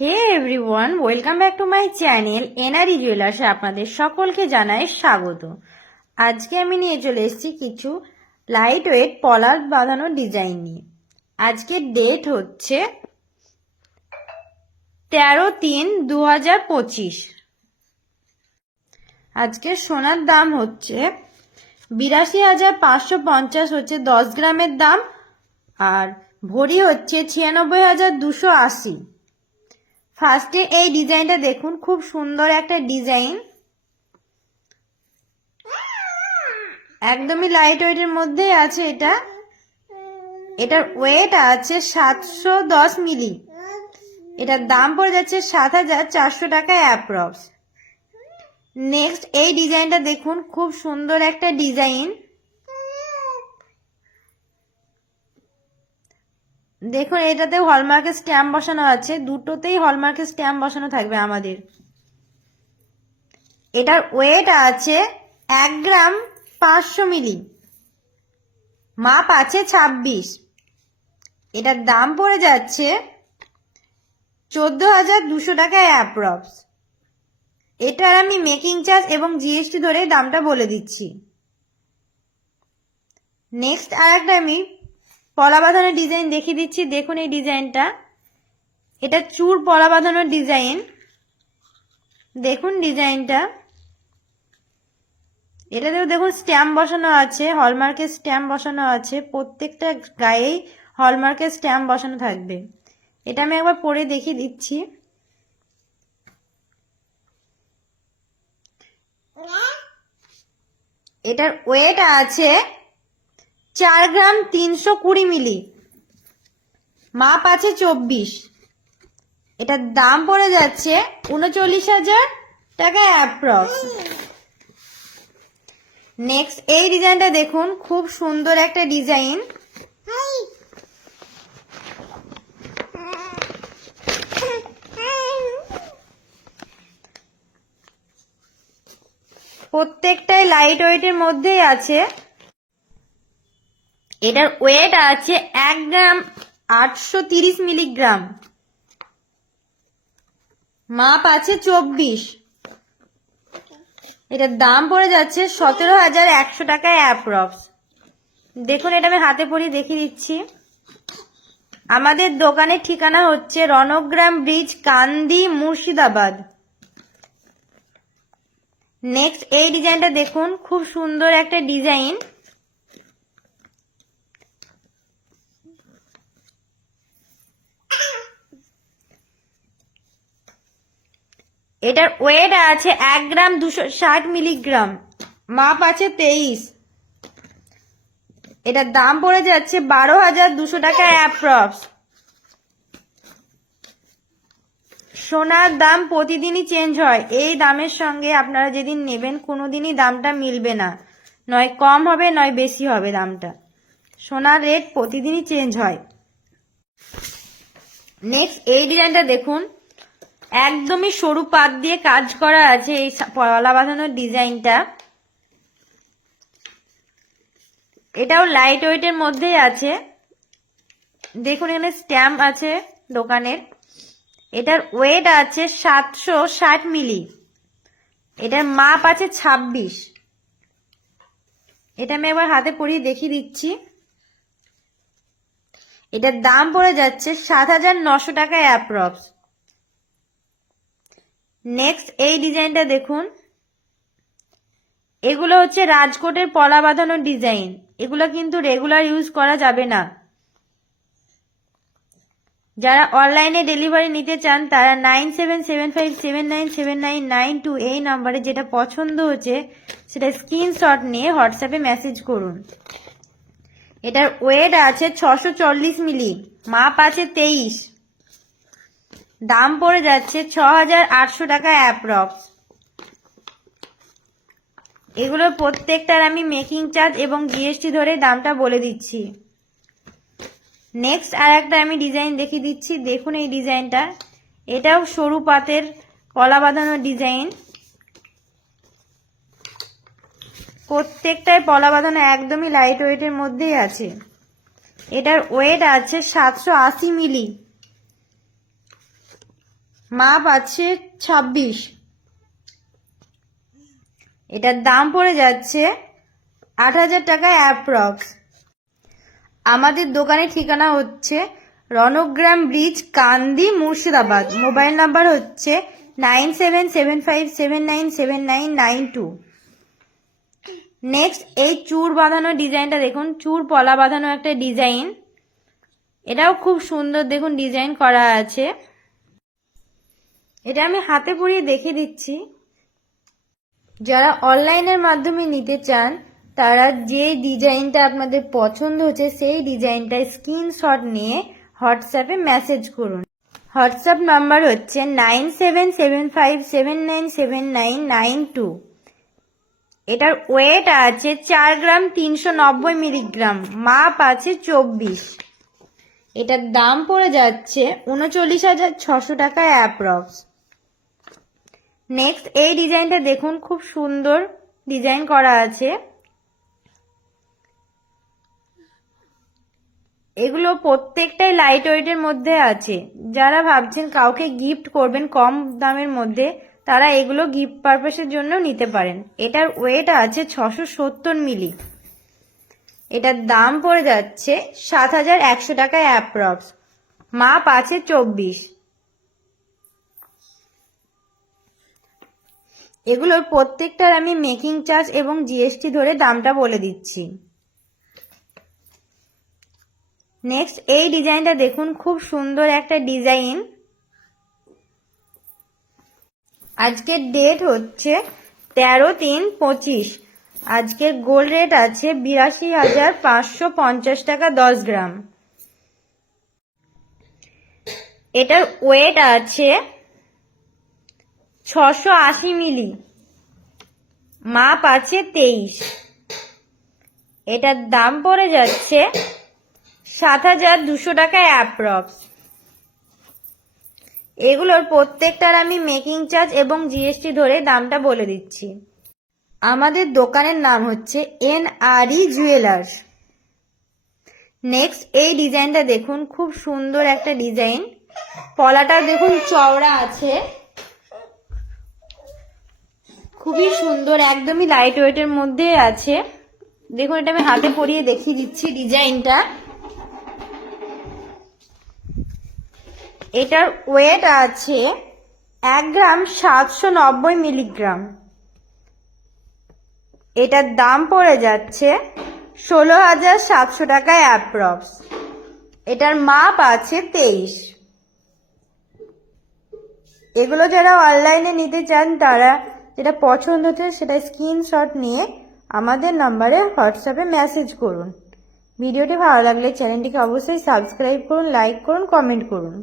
Hey everyone, welcome back to my channel NRE জুয়েলার্সে আপনাদের সকলকে জানাই স্বাগত। আজকে আমি নিয়ে চলে এসেছি কিছু লাইট ওয়েট পলার বাঁধানো ডিজাইন নিয়ে। আজকের ডেট হচ্ছে 13/3/2025। আজকে সোনার দাম হচ্ছে 82,550 হচ্ছে 10 গ্রামের দাম, আর ভরি হচ্ছে 96,280। ফার্স্টে এই ডিজাইনটা দেখুন, খুব সুন্দর একটা ডিজাইন, একদমই লাইট ওয়েটের মধ্যেই আছে। এটার ওয়েট আছে 710 মিলি। এটার দাম পড়ে যাচ্ছে 7,400 টাকা অ্যাপ্রক্স। নেক্সট এই ডিজাইনটা দেখুন, খুব সুন্দর একটা ডিজাইন। দেখুন, এটাতে হলমার্কের স্ট্যাম্প বসানো আছে, দুটোতেই হলমার্কের স্ট্যাম্প বসানো থাকবে আমাদের। এটার ওয়েট আছে 1 গ্রাম 500 মিলি, মাপ আছে 26। এটার দাম পড়ে যাচ্ছে 14,200 টাকা অ্যাপ্রক্স। এটার আমি মেকিং চার্জ এবং জিএসটি ধরে দামটা বলে দিচ্ছি। নেক্সট আর একটা আমি পলা বাঁধানোর ডিজাইন দেখিয়ে দিচ্ছি। দেখুন এই ডিজাইনটা, এটা চূড় পলা বাঁধানোর ডিজাইন। দেখুন ডিজাইনটা, এটাতেও দেখুন স্ট্যাম্প বসানো আছে, হলমার্কের স্ট্যাম্প বসানো আছে, প্রত্যেকটা গায়েই হলমার্কের স্ট্যাম্প বসানো থাকবে। এটা আমি একবার পরে দেখিয়ে দিচ্ছি। এটার ওয়েট আছে 4 গ্রাম 320 মিলি, মাপ আছে 24। এটার দাম পড়ে যাচ্ছে 39,000 টাকা অ্যাপ্রক্স। নেক্সট এই ডিজাইনটা দেখুন, খুব সুন্দর একটা ডিজাইন। প্রত্যেকটাই লাইট ওয়েটের মধ্যেই আছে। এটার ওয়েট আছে 1 গ্রাম 830 মিলিগ্রাম, মাপ আছে 24। এটার দাম পড়ে যাচ্ছে 17,100 টাকা অ্যাপ্রক্স। দেখুন, এটা আমি হাতে পরিয়ে দেখিয়ে দিচ্ছি। আমাদের দোকানের ঠিকানা হচ্ছে রণগ্রাম ব্রিজ, কান্দি, মুর্শিদাবাদ। নেক্সট এই ডিজাইনটা দেখুন, খুব সুন্দর একটা ডিজাইন। এটার ওয়েট আছে 1 গ্রাম 260 মিলিগ্রাম, মাপ আছে 23। এটার দাম পড়ে যাচ্ছে 12,200 টাকা অ্যাপ্রক্স। সোনার দাম প্রতিদিনই চেঞ্জ হয়, এই দামের সঙ্গে আপনারা যেদিন নেবেন কোনোদিনই দামটা মিলবে না, নয় কম হবে নয় বেশি হবে দামটা। সোনার রেট প্রতিদিনই চেঞ্জ হয়। নেক্সট এই ডিজাইনটা দেখুন, একদমই সরু পাত দিয়ে কাজ করা আছে এই পলা বাঁধানোর ডিজাইনটা। এটাও লাইট ওয়েটের মধ্যেই আছে। দেখুন, এখানে স্ট্যাম্প আছে দোকানের। এটার ওয়েট আছে 760 মিলি। এটার মাপ আছে 26। এটা আমি একবার হাতে পরিয়ে দেখিয়ে দিচ্ছি। এটার দাম পড়ে যাচ্ছে 7,900 টাকা অ্যাপ্রক্স। নেক্সট এই ডিজাইনটা দেখুন, এগুলো হচ্ছে রাজকোটের পলা বাঁধানোর ডিজাইন। এগুলো কিন্তু রেগুলার ইউজ করা যাবে না। যারা অনলাইনে ডেলিভারি নিতে চান তারা 9775797992 এই নম্বরে যেটা পছন্দ হচ্ছে সেটা স্ক্রিনশট নিয়ে হোয়াটসঅ্যাপে মেসেজ করুন। এটার ওয়েট আছে 640 মিলি, মাপ আছে 23। দাম পড়ে যাচ্ছে 6,800 টাকা অ্যাপ্রক্স। এগুলো প্রত্যেকটার আমি মেকিং চার্জ এবং জিএসটি ধরে দামটা বলে দিচ্ছি। নেক্সট আর একটা আমি ডিজাইন দেখিয়ে দিচ্ছি। দেখুন এই ডিজাইনটা, এটাও সরু পাতের কলা বাঁধানোর ডিজাইন। প্রত্যেকটাই পলা বাঁধানো একদমই লাইট ওয়েটের মধ্যেই আছে। এটার ওয়েট আছে 780 মিলি। মাপ আছে 26। এটার দাম পড়ে যাচ্ছে 8,000 টাকায় অ্যাপ্রক্স। আমাদের দোকানের ঠিকানা হচ্ছে রণগ্রাম ব্রিজ, কান্দি, মুর্শিদাবাদ। মোবাইল নাম্বার হচ্ছে 9775797992। নেক্সট এই চূড় বাঁধানো ডিজাইনটা দেখুন, চূড় পলা বাঁধানো একটা ডিজাইন। এটাও খুব সুন্দর দেখুন ডিজাইন করা আছে। এটা আমি হাতে পরিয়ে দেখিয়ে দিচ্ছি। যারা অনলাইনের মাধ্যমে নিতে চান তারা যে ডিজাইনটা আপনাদের পছন্দ হচ্ছে সেই ডিজাইনটা স্ক্রিনশট নিয়ে হোয়াটসঅ্যাপে মেসেজ করুন। হোয়াটসঅ্যাপ নাম্বার হচ্ছে 9775797992। এটার ওয়েট আছে 4 গ্রাম 390 মিলিগ্রাম, মাপ আছে 24। এটার দাম পড়ে যাচ্ছে 39,600 টাকায় অ্যাপ্রক্স। নেক্সট এই ডিজাইনটা দেখুন, খুব সুন্দর ডিজাইন করা আছে। এগুলো প্রত্যেকটাই লাইট ওয়েটের মধ্যে আছে। যারা ভাবছেন কাউকে গিফট করবেন কম দামের মধ্যে, তারা এগুলো গিফট পারপাসের জন্য নিতে পারেন। এটার ওয়েট আছে 670 মিলি। এটার দাম পড়ে যাচ্ছে 7,100 টাকায় অ্যাপ্রক্স, মাপ আছে 24। এগুলোর প্রত্যেকটার আমি মেকিং চার্জ এবং জিএসটি ধরে দামটা বলে দিচ্ছি। নেক্সট এই ডিজাইনটা দেখুন, খুব সুন্দর একটা ডিজাইন। আজকের ডেট হচ্ছে 13/3/25। আজকের গোল্ড রেট আছে 82,550 টাকা 10 গ্রাম। এটার ওয়েট আছে 680 মিলি, মাপ আছে 23। এটার দাম পড়ে যাচ্ছে 7,200 টাকায় অ্যাপ্রক্স। এগুলোর প্রত্যেকটার আমি মেকিং চার্জ এবং জিএসটি ধরে দামটা বলে দিচ্ছি। আমাদের দোকানের নাম হচ্ছে NRE জুয়েলার্স। নেক্সট এই ডিজাইনটা দেখুন, খুব সুন্দর একটা ডিজাইন। পলাটা দেখুন চওড়া আছে, খুবই সুন্দর, একদমই লাইট ওয়েটের মধ্যে আছে। দেখুন এটা আমি হাতে পরিয়ে দেখিয়ে দিচ্ছি ডিজাইনটা। এটার ওয়েট আছে 1 গ্রাম 790 মিলিগ্রাম। এটার দাম পড়ে যাচ্ছে 16,700 টাকায় অ্যাপ্রক্স। এটার মাপ আছে 23। এগুলো যারা অনলাইনে নিতে চান তারা যেটা পছন্দ হচ্ছে সেটা স্ক্রিনশট নিয়ে আমাদের নাম্বারে হোয়াটসঅ্যাপে মেসেজ করুন। ভিডিওটি ভালো লাগলে চ্যানেলটিকে অবশ্যই সাবস্ক্রাইব করুন, লাইক করুন, কমেন্ট করুন।